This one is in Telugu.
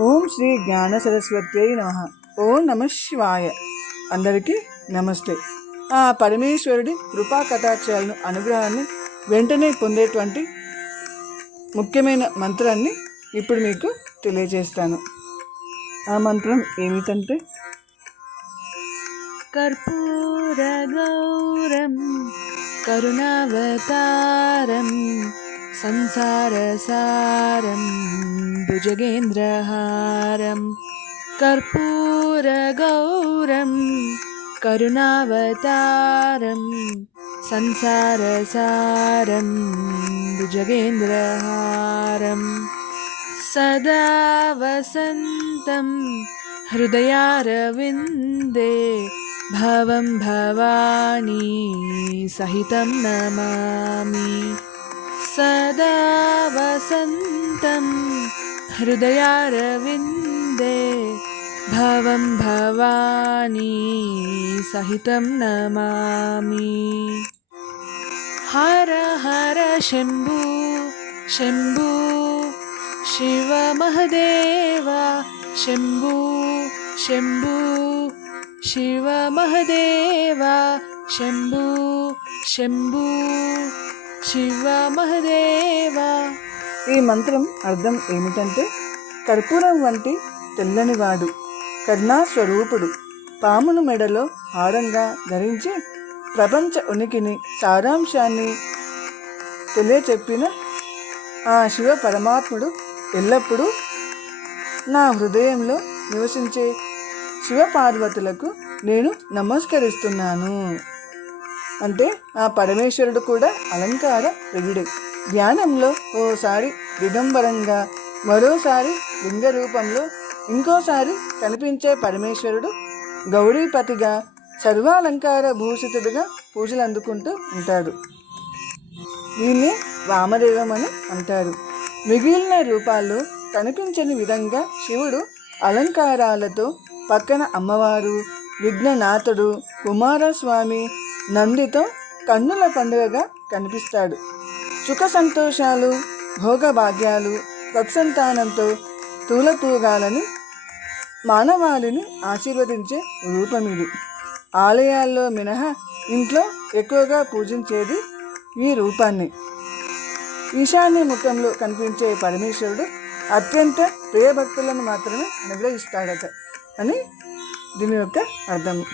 ఓం శ్రీ జ్ఞాన సరస్వత్యై నమః. ఓం నమ శివాయ. అందరికీ నమస్తే. ఆ పరమేశ్వరుడి కృపా కటాక్షాలను అనుగ్రహాన్ని వెంటనే పొందేటువంటి ముఖ్యమైన మంత్రాన్ని ఇప్పుడు మీకు తెలియజేస్తాను. ఆ మంత్రం ఏమిటంటే, కర్పూర గౌరం కరుణావతారం సంసారసారం భుజగేంద్రహారం. కర్పూర గౌరం కరుణావతారం సంసారసారం భుజగేంద్రహారం. సదా వసంతం హృదయారవిందే భవం భవానీ సహితం నమామి. సదా వసంతం హృదయారవిందే భవం భవానీ సహితం నమామి. హర హర శంభు శంభు శివ మహదేవ శంభు శంభు శివ మహదేవ శంభు శంభు శివ మహదేవ. ఈ మంత్రం అర్థం ఏమిటంటే, కర్పూరం వంటి తెల్లనివాడు, కరుణాస్వరూపుడు, పామును మెడలో హారంగా ధరించి ప్రపంచ ఉనికిని సారాంశాన్ని తెలియచెప్పిన ఆ శివ పరమాత్ముడు ఎల్లప్పుడూ నా హృదయంలో నివసించే శివపార్వతులకు నేను నమస్కరిస్తున్నాను. అంటే ఆ పరమేశ్వరుడు కూడా అలంకార ప్రియుడే. ధ్యానంలో ఓసారి దిగంబరంగా, మరోసారి లింగ రూపంలో, ఇంకోసారి కనిపించే పరమేశ్వరుడు గౌరీపతిగా, సర్వాలంకార భూషితుడిగా పూజలు అందుకుంటూ ఉంటాడు. దీన్ని వామదేవం అని అంటారు. మిగిలిన రూపాల్లో కనిపించని విధంగా శివుడు అలంకారాలతో పక్కన అమ్మవారు, విఘ్ననాథుడు, కుమారస్వామి, నందితో కన్నుల పండుగగా కనిపిస్తాడు. సుఖ సంతోషాలు, భోగభాగ్యాలు, సత్సంతానంతో తూలతూగాలని మానవాళిని ఆశీర్వదించే రూపమిది. ఆలయాల్లో మినహా ఇంట్లో ఎక్కువగా పూజించేది ఈ రూపాన్ని. ఈశాన్య ముఖంలో కనిపించే పరమేశ్వరుడు అత్యంత ప్రియభక్తులను మాత్రమే అనుగ్రహిస్తాడట అని దీని యొక్క అర్థం.